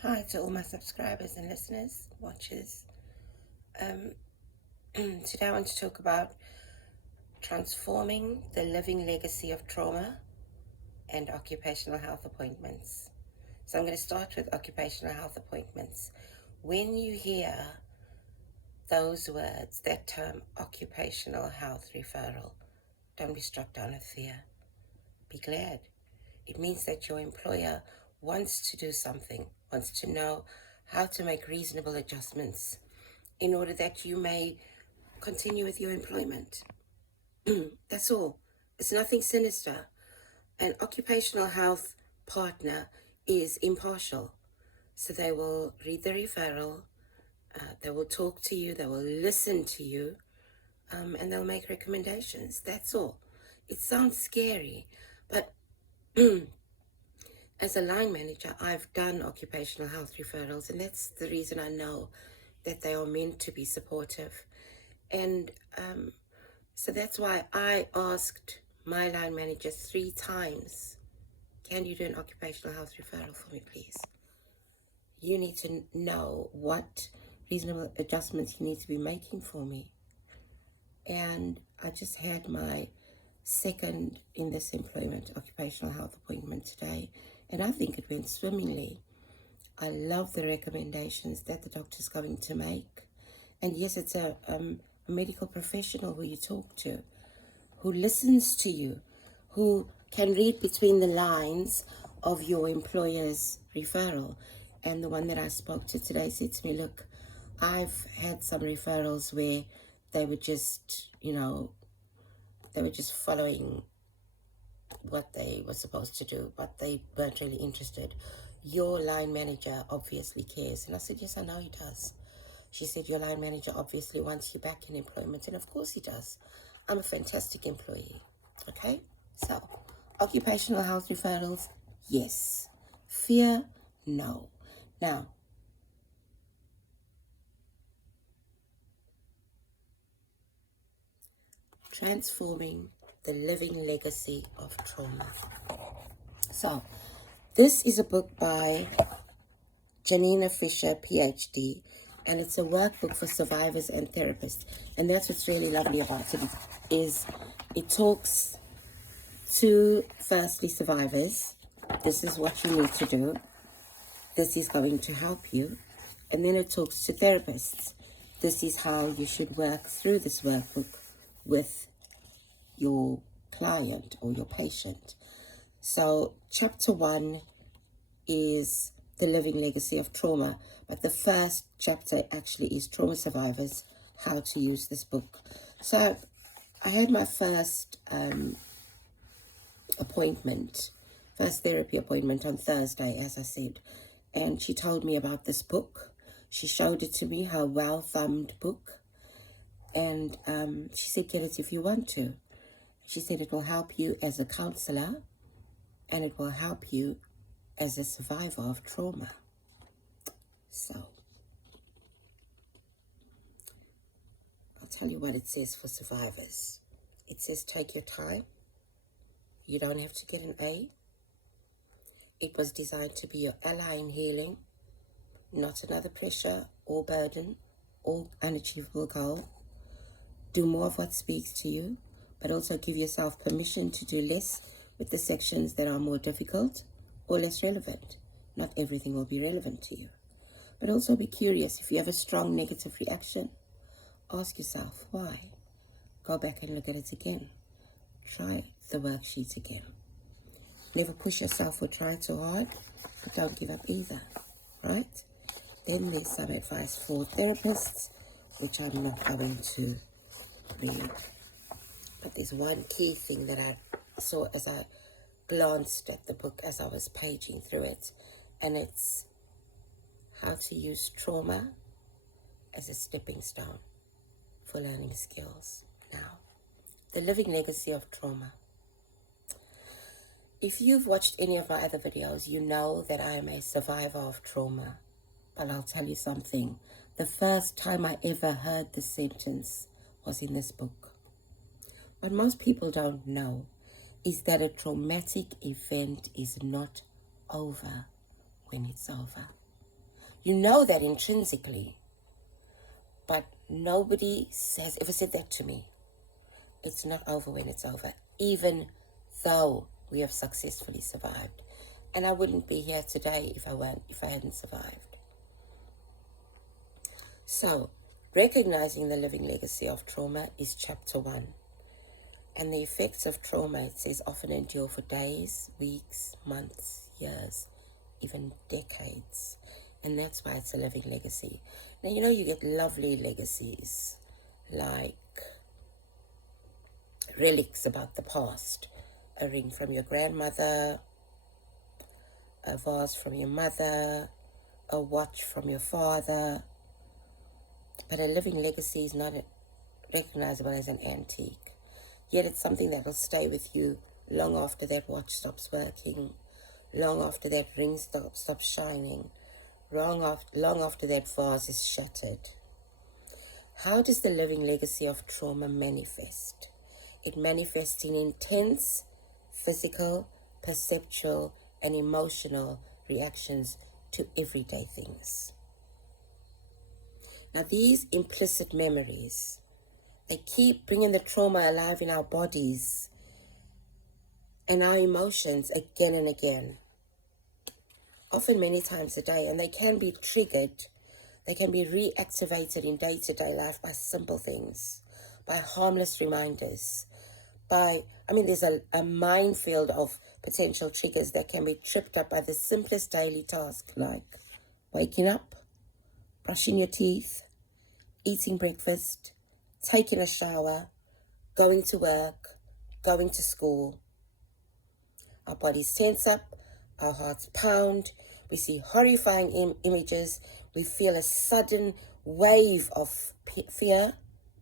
Hi to all my subscribers and listeners, watchers. Um, Today I want to talk about transforming the living legacy of trauma and occupational health appointments. So I'm going to start with occupational health appointments. When you hear those words, that term occupational health referral, don't be struck down with fear. Be glad. It means that your employer wants to do something, wants to know how to make reasonable adjustments in order that you may continue with your employment. That's all. It's nothing sinister. An occupational health partner is impartial. So they will read the referral, they will talk to you, they will listen to you, and they'll make recommendations. That's all. It sounds scary, but as a line manager, I've done occupational health referrals, and that's the reason I know that they are meant to be supportive. And so that's why I asked my line manager 3 times, can you do an occupational health referral for me, please? You need to know what reasonable adjustments you need to be making for me. And I just had my second in this employment occupational health appointment today, and I think it went swimmingly. I love the recommendations that the doctor's going to make. And yes, it's a medical professional who you talk to, who listens to you, who can read between the lines of your employer's referral. And the one that I spoke to today said to me, look, I've had some referrals where they were just, they were just following what they were supposed to do, but they weren't really interested. Your line manager obviously cares. And I said, yes, I know he does. She said, your line manager obviously wants you back in employment. And of course he does. I'm a fantastic employee. Okay? So, occupational health referrals, yes. Fear, no. Now, transforming the living legacy of trauma. So, this is a book by Janina Fisher, PhD, and it's a workbook for survivors and therapists. And that's what's really lovely about it, is it talks to, firstly, survivors. This is what you need to do. This is going to help you. And then it talks to therapists. This is how you should work through this workbook with your client or your patient. So chapter 1 is the living legacy of trauma, but the first chapter actually is trauma survivors, how to use this book. So I had my first first therapy appointment on Thursday, as I said, and she told me about this book. She showed it to me, her well-thumbed book, and she said, get it if you want to. She said it will help you as a counselor, and it will help you as a survivor of trauma. So, I'll tell you what it says for survivors. It says, take your time. You don't have to get an A. It was designed to be your ally in healing, not another pressure or burden or unachievable goal. Do more of what speaks to you, but also give yourself permission to do less with the sections that are more difficult or less relevant. Not everything will be relevant to you. But also be curious. If you have a strong negative reaction, ask yourself why. Go back and look at it again. Try the worksheet again. Never push yourself or try too hard, but don't give up either, right? Then there's some advice for therapists, which I'm not going to read. But there's one key thing that I saw as I glanced at the book as I was paging through it, and it's how to use trauma as a stepping stone for learning skills. Now, the living legacy of trauma. If you've watched any of my other videos, you know that I am a survivor of trauma. But I'll tell you something. The first time I ever heard this sentence was in this book. What most people don't know is that a traumatic event is not over when it's over. You know that intrinsically, but nobody has ever said that to me. It's not over when it's over, even though we have successfully survived. And I wouldn't be here today if I hadn't survived. So, recognizing the living legacy of trauma is chapter 1. And the effects of trauma, it says, often endure for days, weeks, months, years, even decades. And that's why it's a living legacy. Now, you know, you get lovely legacies like relics about the past, a ring from your grandmother, a vase from your mother, a watch from your father. But a living legacy is not recognizable as an antique. Yet it's something that will stay with you long after that watch stops working, long after that ring stops shining, long after that vase is shattered. How does the living legacy of trauma manifest? It manifests in intense physical, perceptual, and emotional reactions to everyday things. Now, these implicit memories, they keep bringing the trauma alive in our bodies and our emotions again and again, often many times a day, and they can be triggered, they can be reactivated in day-to-day life by simple things, by harmless reminders, there's a minefield of potential triggers that can be tripped up by the simplest daily task, like waking up, brushing your teeth, eating breakfast, taking a shower, going to work, going to school. Our bodies tense up, our hearts pound, we see horrifying images, we feel a sudden wave of fear,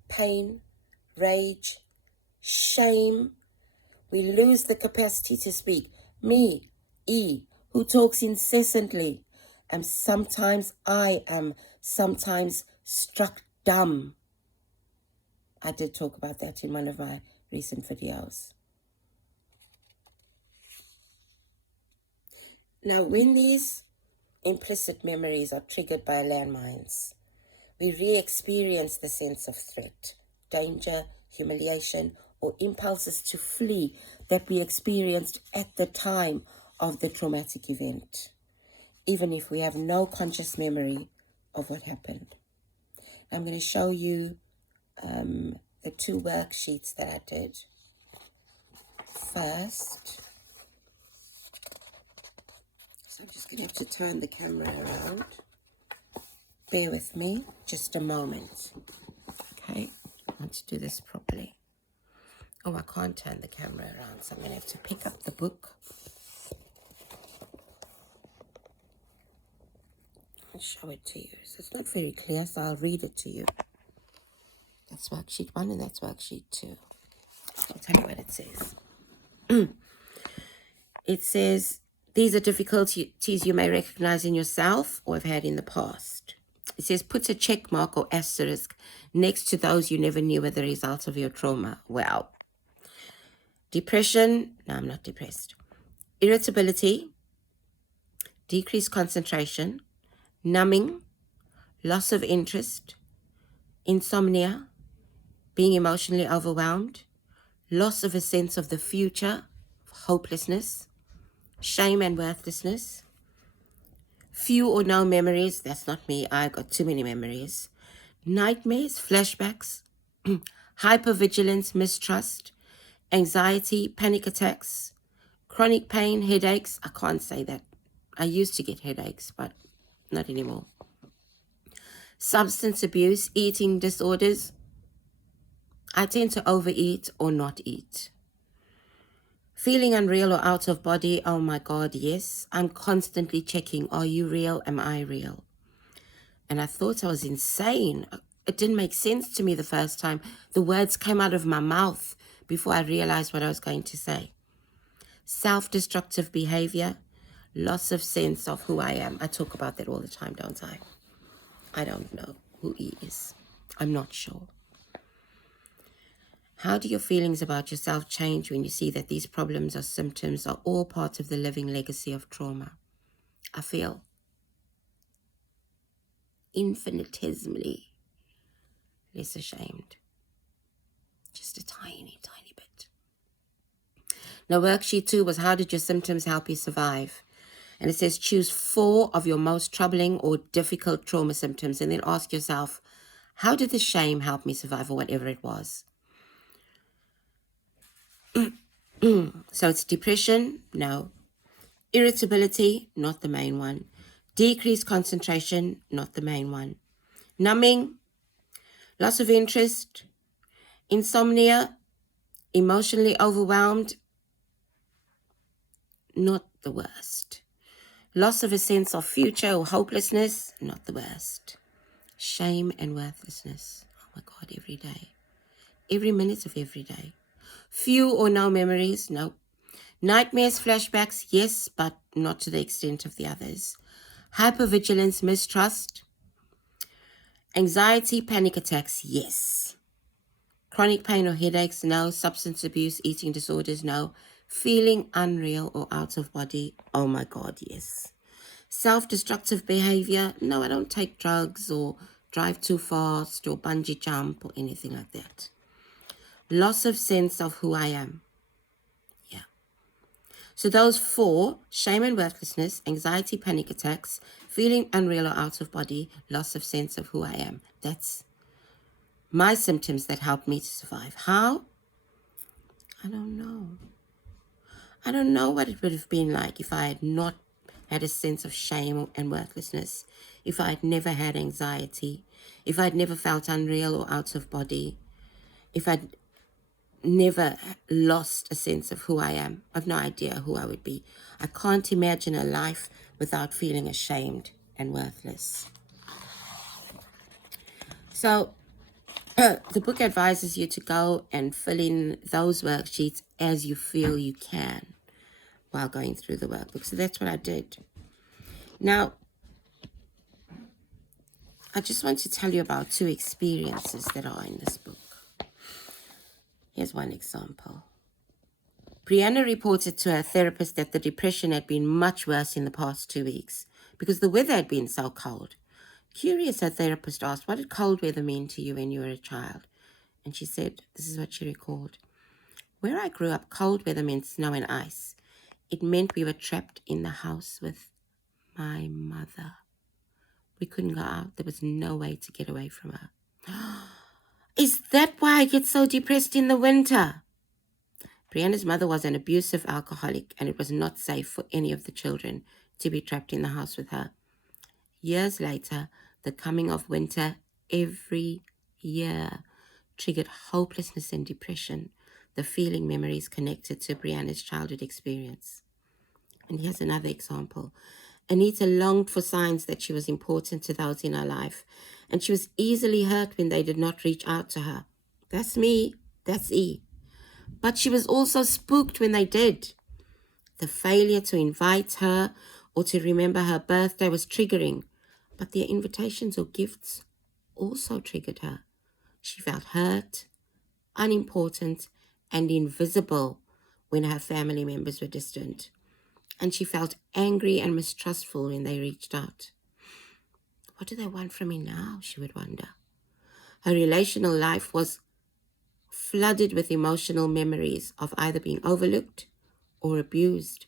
pain, rage, shame. We lose the capacity to speak. Me, who talks incessantly, and sometimes I am sometimes struck dumb. I did talk about that in one of my recent videos. Now, when these implicit memories are triggered by landmines, we re-experience the sense of threat, danger, humiliation, or impulses to flee that we experienced at the time of the traumatic event, even if we have no conscious memory of what happened. I'm going to show you the 2 worksheets that I did. First, so I'm just going to have to turn the camera around. Bear with me just a moment. Okay, I want to do this properly. Oh, I can't turn the camera around, so I'm going to have to pick up the book and show it to you. So it's not very clear, so I'll read it to you. That's worksheet 1 and that's worksheet 2. I'll tell you what it says. It says, these are difficulties you may recognize in yourself or have had in the past. It says, put a check mark or asterisk next to those you never knew were the result of your trauma. Wow. Depression. No, I'm not depressed. Irritability. Decreased concentration. Numbing. Loss of interest. Insomnia. Being emotionally overwhelmed. Loss of a sense of the future. Hopelessness. Shame and worthlessness. Few or no memories. That's not me. I got too many memories. Nightmares, flashbacks, hypervigilance, mistrust, anxiety, panic attacks, chronic pain, headaches. I can't say that. I used to get headaches, but not anymore. Substance abuse, eating disorders. I tend to overeat or not eat. Feeling unreal or out of body. Oh my God, yes. I'm constantly checking, are you real? Am I real? And I thought I was insane. It didn't make sense to me the first time. The words came out of my mouth before I realized what I was going to say. Self-destructive behavior, loss of sense of who I am. I talk about that all the time, don't I? I don't know who he is. I'm not sure. How do your feelings about yourself change when you see that these problems or symptoms are all part of the living legacy of trauma? I feel infinitesimally less ashamed. Just a tiny, tiny bit. Now, worksheet 2 was, how did your symptoms help you survive? And it says, choose 4 of your most troubling or difficult trauma symptoms, and then ask yourself, how did the shame help me survive, or whatever it was? So it's depression, no. Irritability, not the main one. Decreased concentration, not the main one. Numbing, loss of interest, insomnia, emotionally overwhelmed, not the worst. Loss of a sense of future or hopelessness, not the worst. Shame and worthlessness, oh my God, every day. Every minute of every day. Few or no memories, no. Nightmares, flashbacks, yes, but not to the extent of the others. Hypervigilance, mistrust. Anxiety, panic attacks, yes. Chronic pain or headaches, no. Substance abuse, eating disorders, no. Feeling unreal or out of body, oh my God, yes. Self-destructive behavior, no, I don't take drugs or drive too fast or bungee jump or anything like that. Loss of sense of who I am. Yeah. So those 4, shame and worthlessness, anxiety, panic attacks, feeling unreal or out of body, loss of sense of who I am. That's my symptoms that helped me to survive. How? I don't know. I don't know what it would have been like if I had not had a sense of shame and worthlessness, if I had never had anxiety, if I'd never felt unreal or out of body, if I'd never lost a sense of who I am. I've no idea who I would be. I can't imagine a life without feeling ashamed and worthless. So the book advises you to go and fill in those worksheets as you feel you can while going through the workbook. So that's what I did. Now, I just want to tell you about 2 experiences that are in this book. Here's one example. Brianna reported to her therapist that the depression had been much worse in the past 2 weeks because the weather had been so cold. Curious, her therapist asked, what did cold weather mean to you when you were a child? And she said, this is what she recalled. Where I grew up, cold weather meant snow and ice. It meant we were trapped in the house with my mother. We couldn't go out. There was no way to get away from her. Is that why I get so depressed in the winter? Brianna's mother was an abusive alcoholic, and it was not safe for any of the children to be trapped in the house with her. Years later, the coming of winter every year triggered hopelessness and depression, the feeling memories connected to Brianna's childhood experience. And here's another example. Anita longed for signs that she was important to those in her life, and she was easily hurt when they did not reach out to her. That's me. That's E. But she was also spooked when they did. The failure to invite her or to remember her birthday was triggering, but their invitations or gifts also triggered her. She felt hurt, unimportant, and invisible when her family members were distant. And she felt angry and mistrustful when they reached out. What do they want from me now, she would wonder. Her relational life was flooded with emotional memories of either being overlooked or abused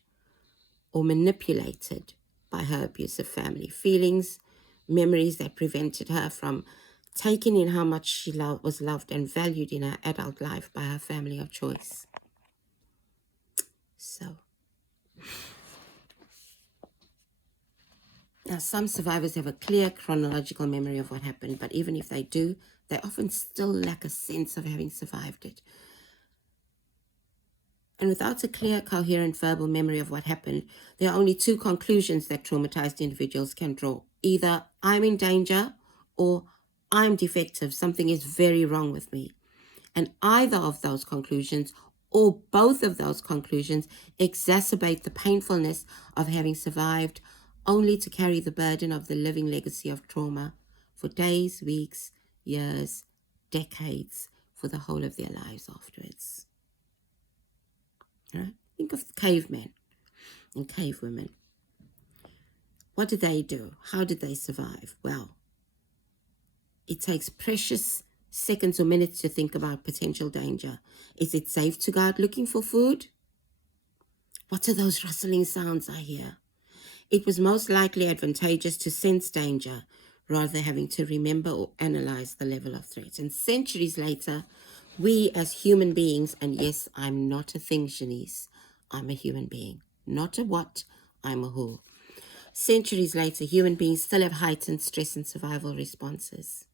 or manipulated by her abusive family. Feelings, memories that prevented her from taking in how much she was loved and valued in her adult life by her family of choice. So, now some survivors have a clear chronological memory of what happened, but even if they do, they often still lack a sense of having survived it. And without a clear, coherent verbal memory of what happened, there are only 2 conclusions that traumatized individuals can draw. Either I'm in danger or I'm defective, something is very wrong with me. And either of those conclusions or both of those conclusions exacerbate the painfulness of having survived, only to carry the burden of the living legacy of trauma for days, weeks, years, decades, for the whole of their lives afterwards. Right? Think of cavemen and cavewomen. What did they do? How did they survive? Well, It takes precious seconds or minutes to think about potential danger. Is it safe to go out looking for food? What are those rustling sounds I hear? It was most likely advantageous to sense danger rather than having to remember or analyze the level of threat. And centuries later, we as human beings, and yes, I'm not a thing, Shanice, I'm a human being, not a what, I'm a who. Centuries later, human beings still have heightened stress and survival responses.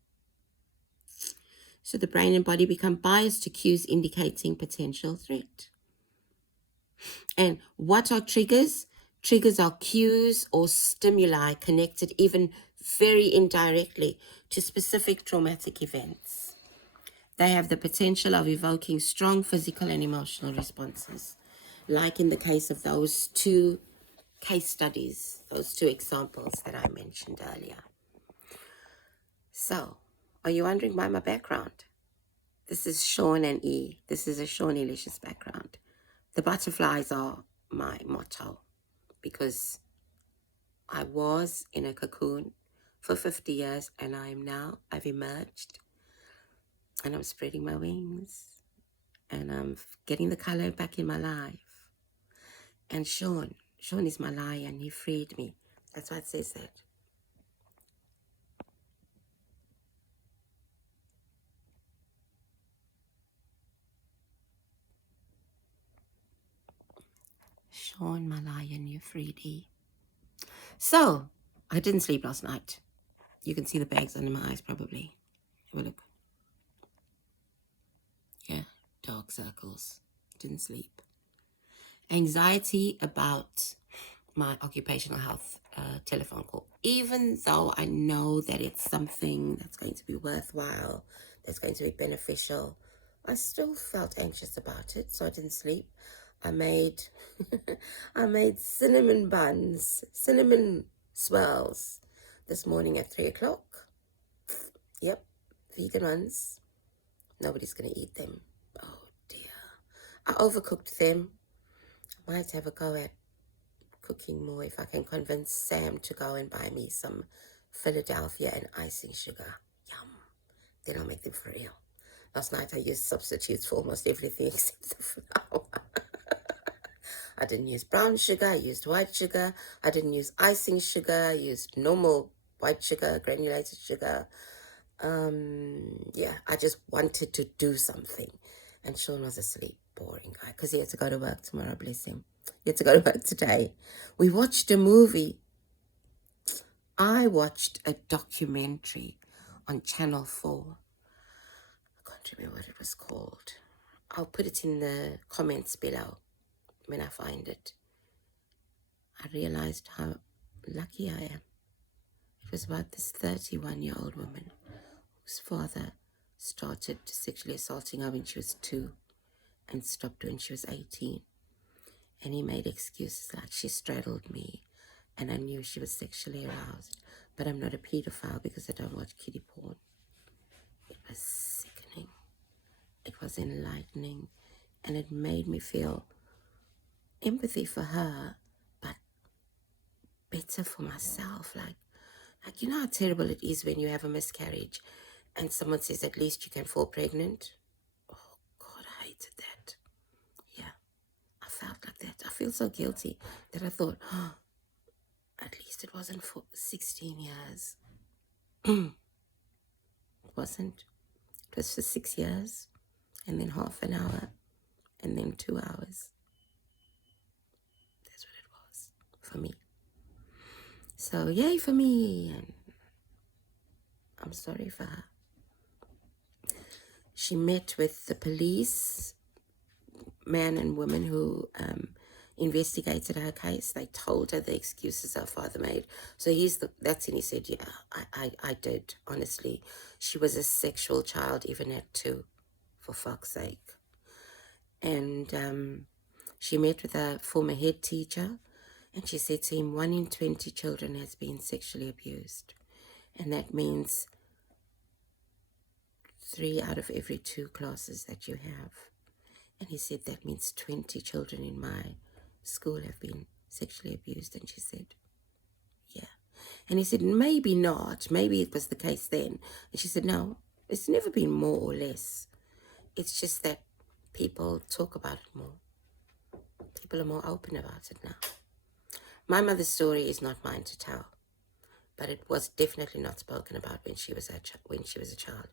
So the brain and body become biased to cues indicating potential threat. And what are triggers? Triggers are cues or stimuli connected even very indirectly to specific traumatic events. They have the potential of evoking strong physical and emotional responses, like in the case of those two case studies, those two examples that I mentioned earlier. So, are you wondering why my background? This is Sean and E. This is a Sean Elicious background. The butterflies are my motto because I was in a cocoon for 50 years and I've emerged and I'm spreading my wings and I'm getting the color back in my life. And Sean is my lion. He freed me. That's why it says that. Sean, my lion, you freed me. So, I didn't sleep last night. You can see the bags under my eyes probably. Have a look. Yeah, dark circles. Didn't sleep. Anxiety about my occupational health telephone call. Even though I know that it's something that's going to be worthwhile, that's going to be beneficial, I still felt anxious about it, so I didn't sleep. I made I made cinnamon buns, cinnamon swirls this morning at 3 o'clock. Yep, vegan ones. Nobody's going to eat them. Oh dear. I overcooked them. I might have a go at cooking more if I can convince Sam to go and buy me some Philadelphia and icing sugar. Yum. Then I'll make them for real. Last night I used substitutes for almost everything except the flour. I didn't use brown sugar, I used white sugar. I didn't use icing sugar, I used normal white sugar, granulated sugar. Yeah, I just wanted to do something. And Sean was asleep, boring guy, because he had to go to work tomorrow, bless him. He had to go to work today. We watched a movie. I watched a documentary on Channel 4. I can't remember what it was called. I'll put it in the comments below when I find it. I realized how lucky I am. It was about this 31-year-old woman whose father started sexually assaulting her when she was 2 and stopped when she was 18. And he made excuses like she straddled me and I knew she was sexually aroused. But I'm not a pedophile because I don't watch kiddie porn. It was sickening. It was enlightening. And it made me feel empathy for her, but better for myself. Like you know how terrible it is when you have a miscarriage and someone says, at least you can fall pregnant? Oh, God, I hated that. Yeah, I felt like that. I feel so guilty that I thought, oh, at least it wasn't for 16 years. It wasn't. It was for 6 years, and then half an hour, and then 2 hours. That's what it was for me. So, yay for me. And I'm sorry for her. She met with the police, man and woman who investigated her case. They told her the excuses her father made. So that's when he said, yeah, I did, honestly. She was a sexual child even at 2, for fuck's sake. And she met with a former head teacher, and she said to him, 1 in 20 children has been sexually abused. And that means 3 out of every 2 classes that you have. And he said, that means 20 children in my school have been sexually abused. And she said, yeah. And he said, maybe not. Maybe it was the case then. And she said, no, it's never been more or less. It's just that people talk about it more. People are more open about it now. My mother's story is not mine to tell, but it was definitely not spoken about when she was a child.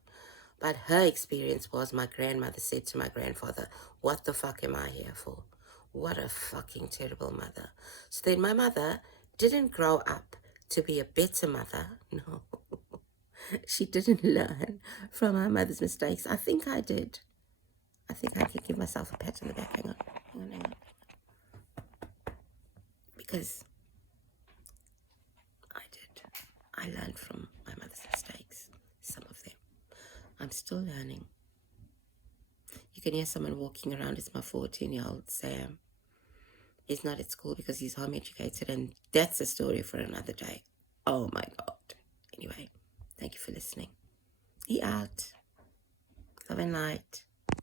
But her experience was, my grandmother said to my grandfather, what the fuck am I here for? What a fucking terrible mother. So then my mother didn't grow up to be a better mother. No. She didn't learn from her mother's mistakes. I think I did. I think I could give myself a pat on the back. Hang on. Because I did. I learned from my mother's mistakes. Some of them. I'm still learning. You can hear someone walking around. It's my 14-year-old Sam. He's not at school because he's home educated, and that's a story for another day. Oh my God. Anyway, thank you for listening. He out. Love and light.